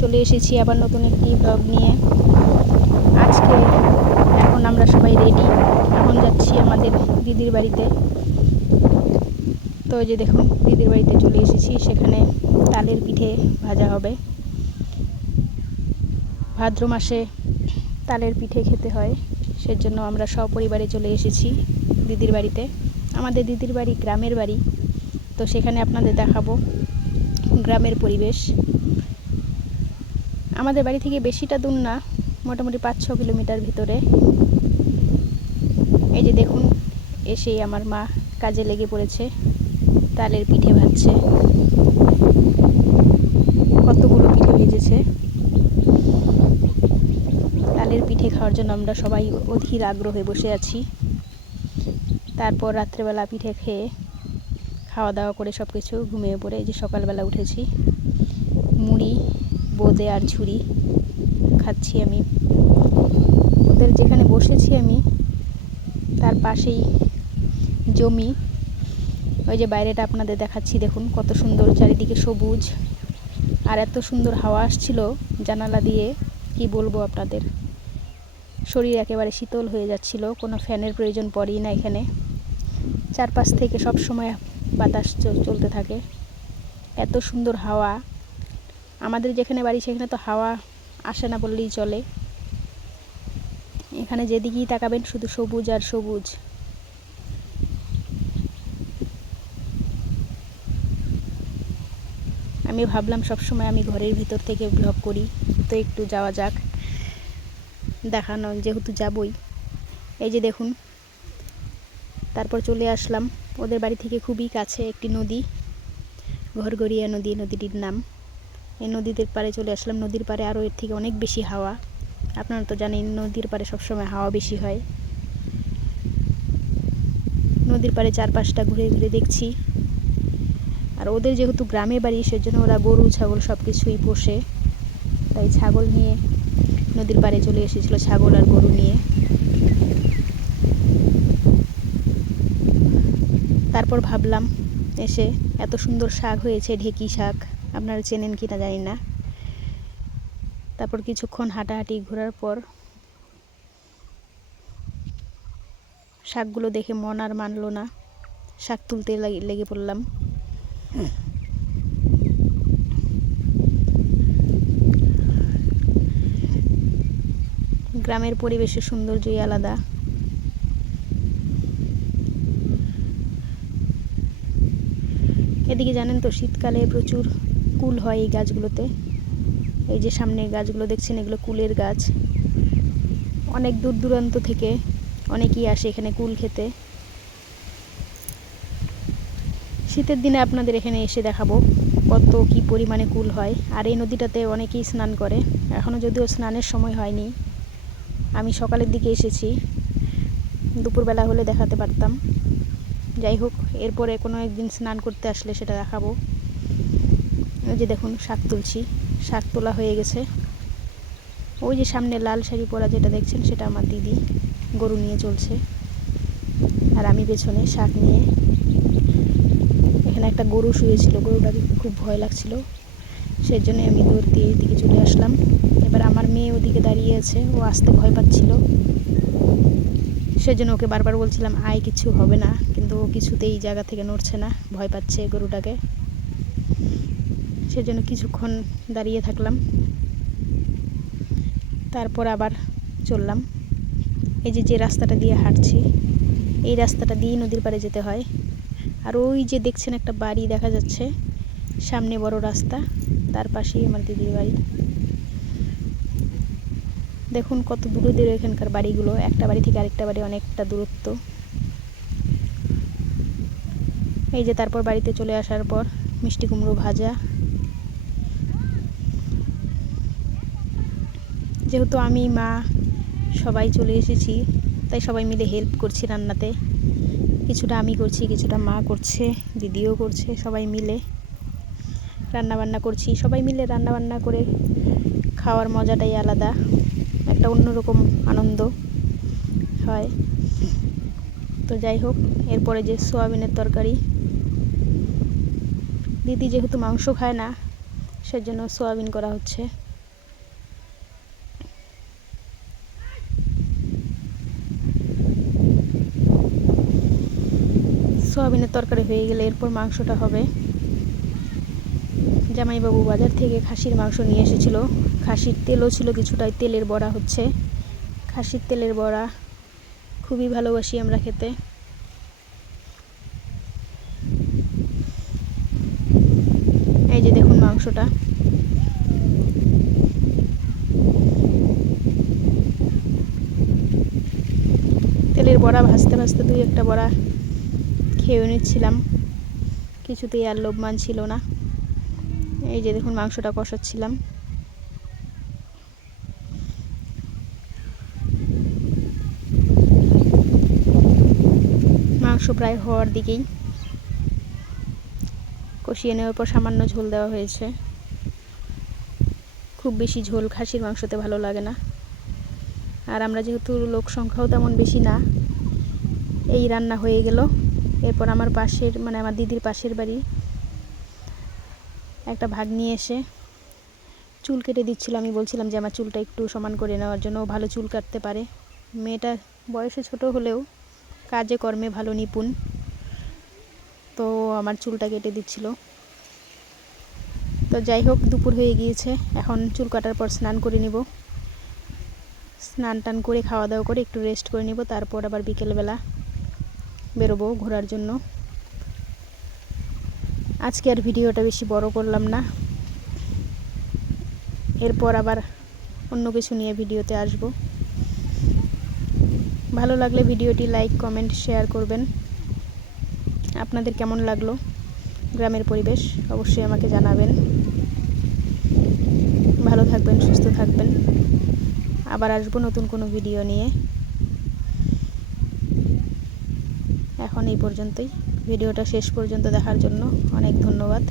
চলে এসেছি আবার নতুন একটি ব্লগ নিয়ে। আজকে এখন আমরা সবাই রেডি, এখন যাচ্ছি আমাদের দিদির বাড়িতে। তো এই যে দেখুন দিদির বাড়িতে চলে এসেছি, সেখানে তালের পিঠে ভাজা হবে। ভাদ্র মাসে তালের পিঠে খেতে হয়, সেজন্য আমরা সপরিবারে চলে এসেছি দিদির বাড়িতে। আমাদের দিদির বাড়ি গ্রামের বাড়ি, তো সেখানে আপনাদের দেখাবো গ্রামের পরিবেশ। আমাদের বাড়ি থেকে বেশিটা দূর না, মোটামুটি 5-6 কিলোমিটার ভিতরে। এই যে দেখুন এসেই আমার মা কাজে লেগে পড়েছে, তালের পিঠে ভাজছে। কতগুলো পিঠে ভেজেছে। তালের পিঠে খাওয়ার জন্য আমরা সবাই অধীর আগ্রহে বসে আছি। তারপর রাত্রেবেলা পিঠে খেয়ে খাওয়া দাওয়া করে সব কিছু ঘুমিয়ে পড়ে এই যে সকালবেলা উঠেছি। মুড়ি, বোঁদে আর ঝুড়ি খাচ্ছি আমি। ওদের যেখানে বসেছি আমি তার পাশেই জমি। ওই যে বাইরেটা আপনাদের দেখাচ্ছি, দেখুন কত সুন্দর, চারিদিকে সবুজ আর এত সুন্দর হাওয়া আসছিল জানালা দিয়ে, কি বলবো আপনাদের। শরীর একেবারে শীতল হয়ে যাচ্ছিল, কোনো ফ্যানের প্রয়োজন পড়েই না এখানে। চারপাশ থেকে সব সময় বাতাস চলতে থাকে, এত সুন্দর হাওয়া। আমাদের যেখানে বাড়ি সেখানে তো হাওয়া আসে না বললেই চলে। এখানে যেদিকেই তাকাবেন শুধু সবুজ আর সবুজ। আমি ভাবলাম সবসময় আমি ঘরের ভিতর থেকে ব্লগ করি, তো একটু যাওয়া যাক, দেখানো যেহেতু যাবই। এই যে দেখুন তারপর চলে আসলাম ওদের বাড়ি থেকে খুবই কাছে একটি নদী, ঘরঘরিয়া নদী, নদীটির নাম। এই নদীদের পাড়ে চলে আসলাম। নদীর পাড়ে আরও এর থেকে অনেক বেশি হাওয়া। আপনারা তো জানেন নদীর পাড়ে সবসময় হাওয়া বেশি হয়। নদীর পাড়ে চারপাশটা ঘুরে ঘুরে দেখছি। আর ওদের যেহেতু গ্রামে বাড়ি, সেজন্য ওরা গরু ছাগল সব কিছুই পোষে, তাই ছাগল নিয়ে নদীর পাড়ে চলে এসেছিলো, ছাগল আর গরু নিয়ে। তারপর ভাবলাম এসে এত সুন্দর শাক হয়েছে, ঢেকি শাক, আপনারা চেনেন কি না জানি না। তারপর কিছুক্ষণ হাঁটাহাঁটি ঘোরার পর শাকগুলো দেখে মন আর মানলো না, শাক তুলতে লেগে পড়লাম। গ্রামের পরিবেশের সৌন্দর্যই আলাদা। এদিকে জানেন তো শীতকালে প্রচুর কুল হয় এই গাছগুলোতে। এই যে সামনে গাছগুলো দেখছেন, এগুলো কুলের গাছ। অনেক দূর দূরান্ত থেকে অনেকেই আসে এখানে কুল খেতে। শীতের দিনে আপনাদের এখানে এসে দেখাবো কত কি পরিমাণে কুল হয়। আর এই নদীটাতে অনেকেই স্নান করে, এখনও যদিও স্নানের সময় হয়নি। আমি সকালের দিকে এসেছি, দুপুরবেলা হলে দেখাতে পারতাম। যাই হোক, এরপরে কোনো একদিন স্নান করতে আসলে সেটা দেখাবো। ওই যে দেখুন শাক তুলছি, শাক তোলা হয়ে গেছে। ওই যে সামনে লাল শাড়ি পরা যেটা দেখছেন সেটা আমার দিদি, গরু নিয়ে চলছে, আর আমি পেছনে শাক নিয়ে। এখানে একটা গরু শুয়েছিল, গরুটাকে খুব ভয় লাগছিল, সেই জন্য আমি দৌড় দিয়ে এদিকে চলে আসলাম। এবার আমার মেয়ে ওদিকে দাঁড়িয়ে আছে, ও আসতে ভয় পাচ্ছিল, সেজন্য ওকে বারবার বলছিলাম আয়, কিছু হবে না, কিন্তু ও কিছুতেই জায়গা থেকে নড়ছে না, ভয় পাচ্ছে গরুটাকে। সেজন্য কিছুক্ষণ দাঁড়িয়ে থাকলাম, তারপর আবার চললাম। এই যে রাস্তাটা দিয়ে হাঁটছি, এই রাস্তাটা দিয়েই নদীর পাড়ে যেতে হয়। আর ওই যে দেখছেন একটা বাড়ি দেখা যাচ্ছে সামনে, বড় রাস্তা, তার পাশেই আমার দিদির বাড়ি। দেখুন কত দূরে দূরে এখানকার বাড়িগুলো, একটা বাড়ি থেকে আরেকটা বাড়ি অনেকটা দূরত্ব। এই যে তারপর বাড়িতে চলে আসার পর মিষ্টি কুমড়ো ভাজা। যেহেতু আমি মা সবাই চলে এসেছি, তাই সবাই মিলে হেল্প করছি রান্নাতে। কিছুটা আমি করছি, কিছুটা মা করছে, দিদিও করছে, সবাই মিলে রান্নাবান্না করছি। সবাই মিলে রান্নাবান্না করে খাওয়ার মজাটাই আলাদা, একটা অন্যরকম আনন্দ হয়। তো যাই হোক, এরপরে যে সোয়াবিনের তরকারি, দিদি যেহেতু মাংস খায় না সেজন্য সোয়াবিন করা হচ্ছে। সয়াবিনের তরকারি হয়ে গেলে এরপর মাংসটা হবে। জামাইবাবু বাজার থেকে খাসির মাংস নিয়ে এসেছিল, খাসির তেলও ছিল কিছুটাই, তেলের বড়া হচ্ছে। খাসির তেলের বড়া খুবই ভালোবাসি আমরা খেতে। এই যে দেখুন মাংসটা, তেলের বড়া ভাজতে ভাজতে দুই একটা বড়া খেয়ে নিচ্ছিলাম, কিছুতেই আর লোভ মানছিল না। এই যে দেখুন মাংসটা কষাচ্ছিলাম। মাংস প্রায় হওয়ার দিকেই, কষিয়ে নেওয়ার পর সামান্য ঝোল দেওয়া হয়েছে। খুব বেশি ঝোল খাসির মাংসতে ভালো লাগে না, আর আমরা যেহেতু লোক সংখ্যাও তেমন বেশি না, এই রান্না হয়ে গেল। এরপর আমার পাশের মানে আমার দিদির পাশের বাড়ি একটা ভাগ্নি এসে চুল কেটে দিচ্ছিল। আমি বলছিলাম যে আমার চুলটা একটু সমান করে নেওয়ার জন্য, ভালো চুল কাটতে পারে। মেয়েটা বয়সে ছোট হলেও কাজে কর্মে ভালো নিপুণ, তো আমার চুলটা কেটে দিচ্ছিল। তো যাই হোক, দুপুর হয়ে গিয়েছে, এখন চুল কাটার পর স্নান করে নিব। স্নান টান করে খাওয়া দাওয়া করে একটু রেস্ট করে নিব, তারপর আবার বিকেলবেলা বেরোবো ঘোরার জন্য। আজকে আর ভিডিওটা বেশি বড় করলাম না, এরপর আবার অন্য কিছু নিয়ে ভিডিওতে আসব। ভালো লাগলে ভিডিওটি লাইক কমেন্ট শেয়ার করবেন। আপনাদের কেমন লাগলো গ্রামের পরিবেশ অবশ্যই আমাকে জানাবেন। ভালো থাকবেন, সুস্থ থাকবেন। আবার আসবো নতুন কোনো ভিডিও নিয়ে। এখন এই পর্যন্তই। ভিডিওটা শেষ পর্যন্ত দেখার জন্য অনেক ধন্যবাদ।